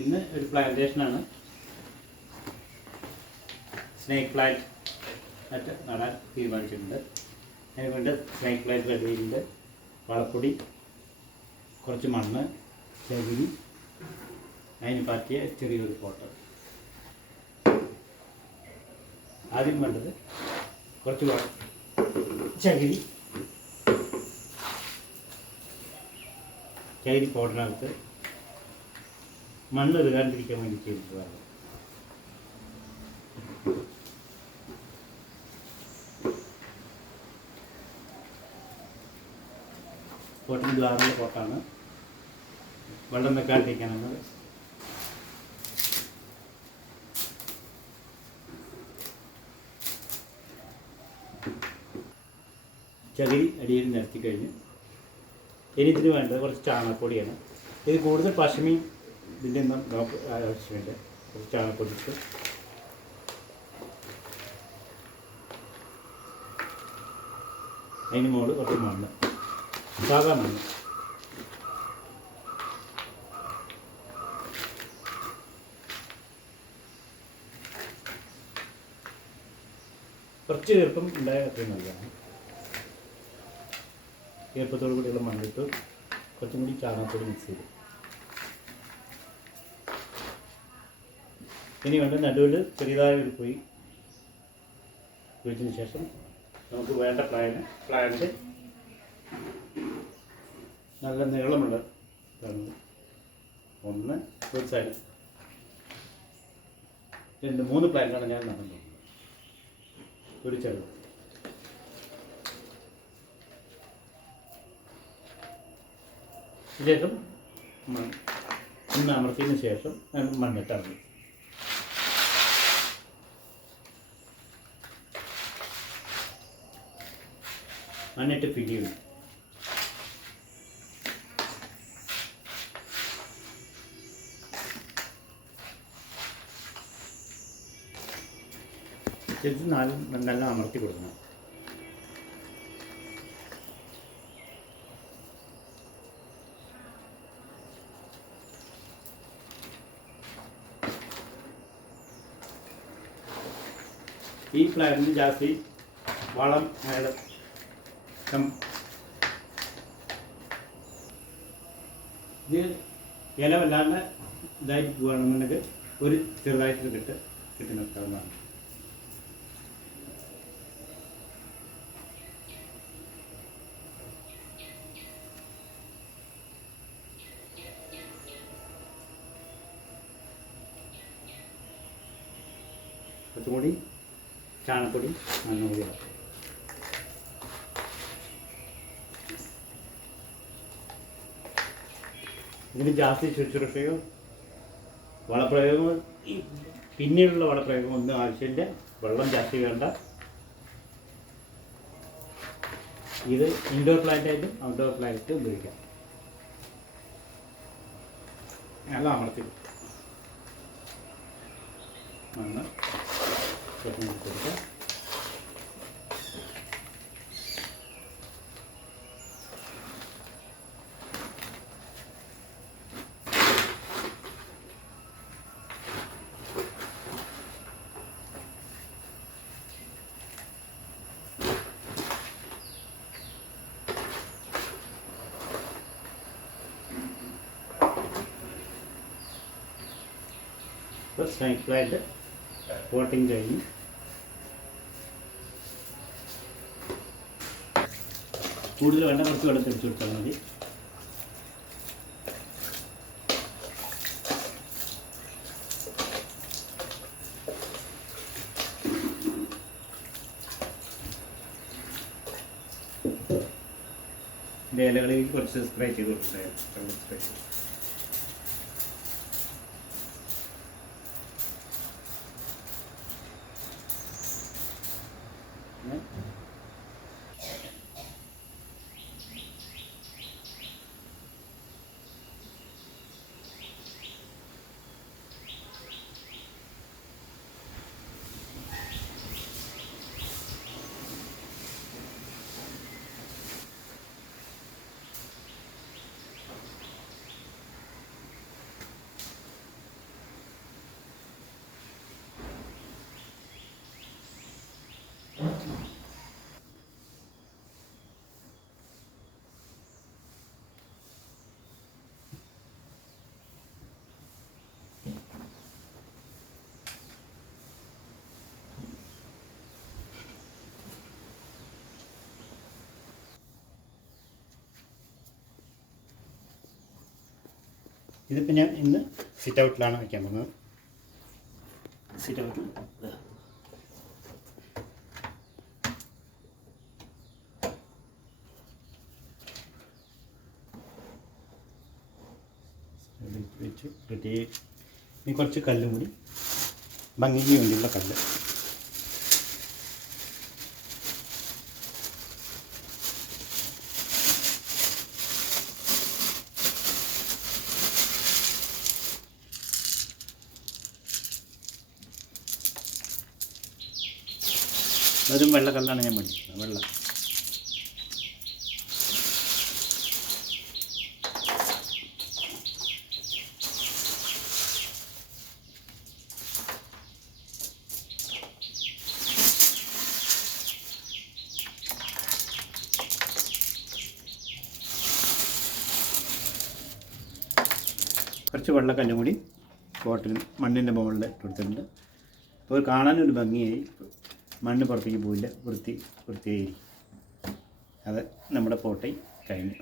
ഇന്ന് ഒരു പ്ലാന്റേഷനാണ് snake plant മറ്റ് നടാൻ തീരുമാനിച്ചിട്ടുണ്ട്. അതിന് വേണ്ടി സ്നേക്ക് പ്ലാന്റ് റെഡിയുണ്ട് വളപ്പൊടി കുറച്ച് മണ്ണ് ചകിരി അതിന് പറ്റിയ ചെറിയൊരു പോട്ട് ആദ്യം വേണ്ടത് കുറച്ച് ചകിരി. ചകിരി പോട്ടിനകത്ത് മണ്ണ് ഇറുകാണ്ടിരിക്കാൻ വേണ്ടി ചെയ്തിട്ടുള്ളതാണ് പോട്ടിന് ഗ്ലാറിന്റെ പോട്ടാണ് വെള്ളം വെക്കാണ്ടിരിക്കാനാണ്. ചകിരി അടിയിൽ നിരത്തി കഴിഞ്ഞ് ഇനി ഇതിന് വേണ്ടത് കുറച്ച് ചാണകപ്പൊടിയാണ്. ഇത് കൂടുതൽ പശമയും ഇതിന്റെ നമുക്ക് ആവശ്യമില്ല കുറച്ച് ചാണകപ്പൊടി ഇട്ട് അതിന് മുകളിൽ കുറച്ച് മണ്ണ്. സാധാ മണ്ണ്. കുറച്ച് ഈർപ്പം ഉണ്ടായ അത്രയും നല്ലതാണ്. ഈർപ്പത്തോടു കൂടിയുള്ള മണ്ണിട്ട് കുറച്ചും കൂടി ചാണകത്തോട് മിക്സ് ചെയ്തു. ഇനി വേണ്ട നടുവിൽ ചെറിയതായ ഒരു കുഴി കുഴിച്ചതിന് ശേഷം നമുക്ക് വേണ്ട പ്ലാന് പ്ലാന്റ് നല്ല നീളമുള്ള ഇതാണ്. ഒന്ന് ഒരു സൈഡ് രണ്ട് മൂന്ന് പ്ലാന്റാണ് ഞാൻ നടന്നത് ഒരു ചെറുത് ശേഷം മണ്ണ് അമർത്തിയതിന് ശേഷം മണ്ണിട്ടാണ് മണ്ണിട്ട് പിടിയുണ്ട് ശരിക്കും നാല് നല്ല അമർത്തി കൊടുക്കണം. ഈ പ്ലാന്റിന് ജാസ്തി വളം അയാൾ ഇത് ഇല വല്ലാണ്ട് ഇതായിട്ട് പോവുകയാണെന്നുണ്ടെങ്കിൽ ഒരു ചെറുതായിട്ട് കിട്ട് കിട്ടി നിർത്താവുന്നതാണ് കുറച്ചും കൂടി ചാണകപ്പൊടി മണ്ണുകൂടി ഇതിന് ജാസ്തി ശുശ്രൂഷയോ വളപ്രയോഗമോ? പിന്നീടുള്ള വളപ്രയോഗം ഒന്നും ആവശ്യമില്ല. വെള്ളം ജാസ്തി വേണ്ട. ഇത് ഇൻഡോർ പ്ലാന്റായിട്ടും ഔട്ട്ഡോർ പ്ലാന്റായിട്ടും ഉപയോഗിക്കാം. നല്ല അമർത്തി. കൊടുക്കാം ഇപ്പോൾ സ്നൈക്കിളായിട്ട് പോട്ടിങ് കഴിഞ്ഞു. കൂടുതൽ വേണ്ട കുറച്ച് വെള്ളം തെളിച്ച് കൊടുത്താൽ മതി. ഇലകളിൽ കുറച്ച് സ്പ്രേ ചെയ്ത് കൊടുത്തിട്ടുണ്ടായിരുന്നു സ്പ്രേ ചെയ്ത് ഇതിപ്പോൾ ഞാൻ ഇന്ന് സിറ്റ് ഔട്ടിലാണ് വയ്ക്കാൻ പോകുന്നത്. സിറ്റ് ഔട്ടിൽ വെച്ചു റെഡി ഇനി കുറച്ച് കല്ലും കൂടി. ഭംഗിക്ക് വേണ്ടിയുള്ള കല്ല്. അതും വെള്ളക്കല്ലാണ് ഞാൻ മേടിക്കുന്നത് വെള്ളം. കുറച്ച് വെള്ളക്കല്ലും കൂടി ബോട്ടിൽ മണ്ണിന്റെ മുകളിൽ കൊടുത്തിട്ടുണ്ട്. അപ്പോൾ കാണാനൊരു ഭംഗിയായി. മണ്ണ് പുറത്തേക്ക് പോയില്ല വൃത്തി വൃത്തിയായിരിക്കും. അത് നമ്മുടെ പോട്ടൈ കഴിഞ്ഞു.